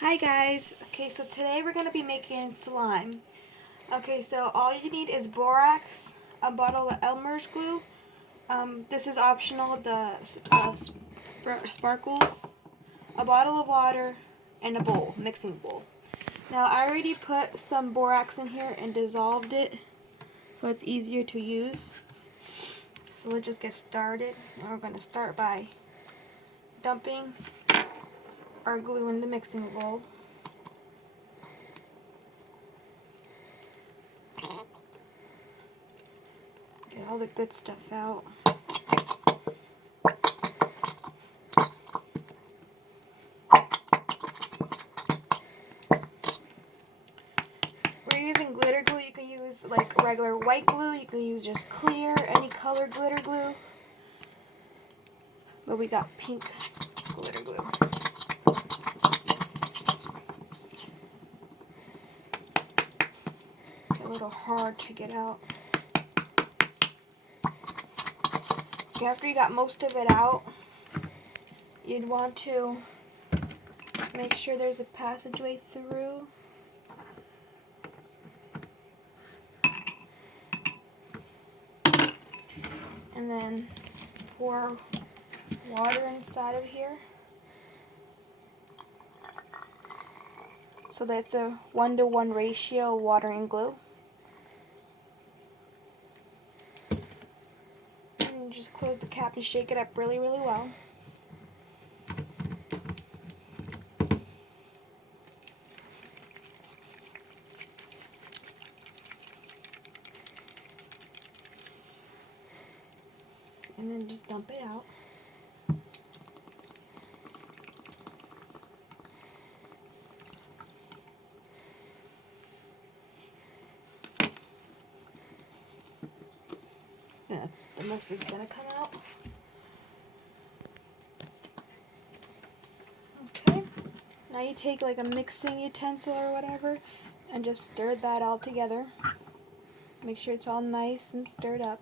Hi guys. Okay, so today we're going to be making slime. Okay, so all you need is borax, a bottle of Elmer's glue. This is optional, the sparkles, a bottle of water, and a bowl, mixing bowl. Now I already put some borax in here and dissolved it so it's easier to use. So let's just get started. And we're going to start by dumping our glue in the mixing bowl. Get all the good stuff out. We're using glitter glue. You can use like regular white glue. You can use just clear, any color glitter glue. But we got pink glitter glue. It's a little hard to get out. After you got most of it out, you'd want to make sure there's a passageway through. And then pour water inside of here. So that's a 1-to-1 ratio water and glue. And just close the cap and shake it up really, really well. And then just dump it out. That's the most it's going to come out. Okay. Now you take like a mixing utensil or whatever and just stir that all together. Make sure it's all nice and stirred up.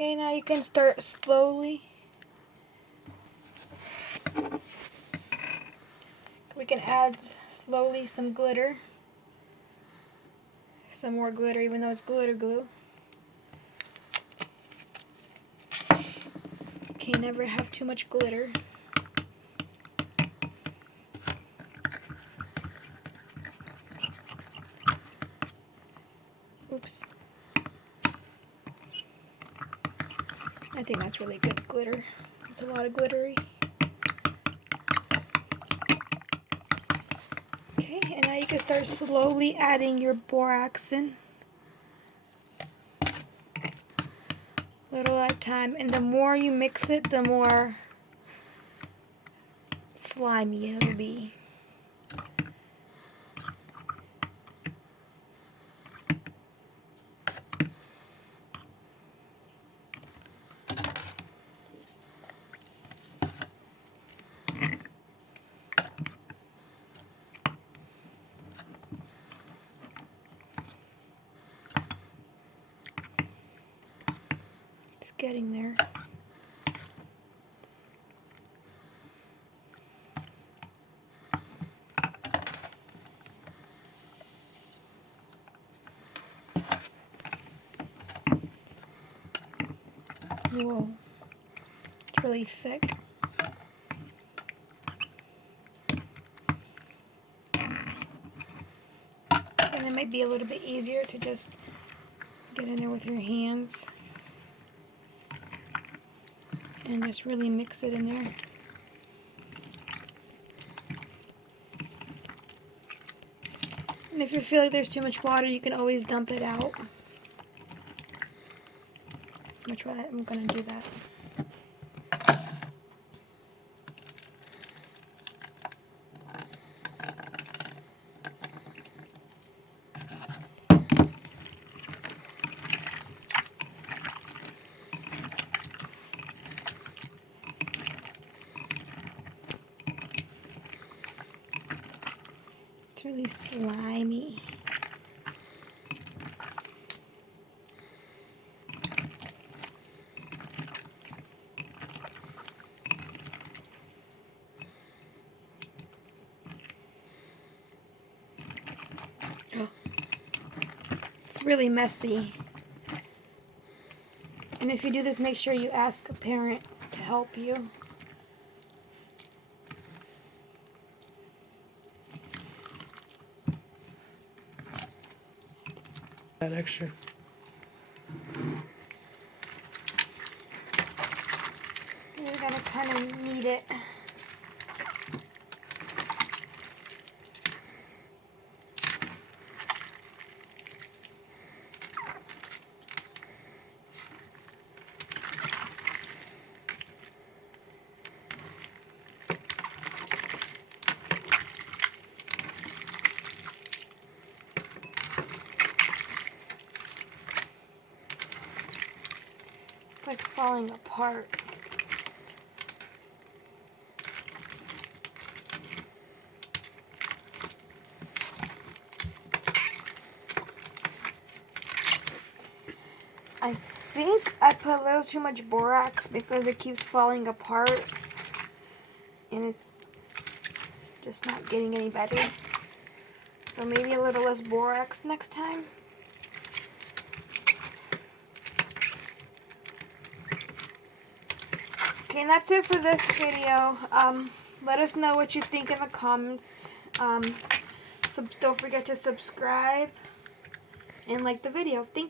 Okay, now you can start slowly. We can add slowly some glitter. Some more glitter, even though it's glitter glue. Okay, never have too much glitter. Oops. I think that's really good glitter. It's a lot of glittery. Okay, and now you can start slowly adding your borax in. Little at a time, and the more you mix it, the more slimy it'll be. It's getting there. Whoa, it's really thick. And it might be a little bit easier to just get in there with your hands and just really mix it in there. And if you feel like there's too much water, you can always dump it out. I'm going to do that. It's really slimy. It's really messy. And if you do this, make sure you ask a parent to help you. That extra. You're gonna kind of knead it. It's like falling apart. I think I put a little too much borax because it keeps falling apart and it's just not getting any better. So maybe a little less borax next time. Okay, and that's it for this video. Let us know what you think in the comments. Don't forget to subscribe and like the video. Thank you.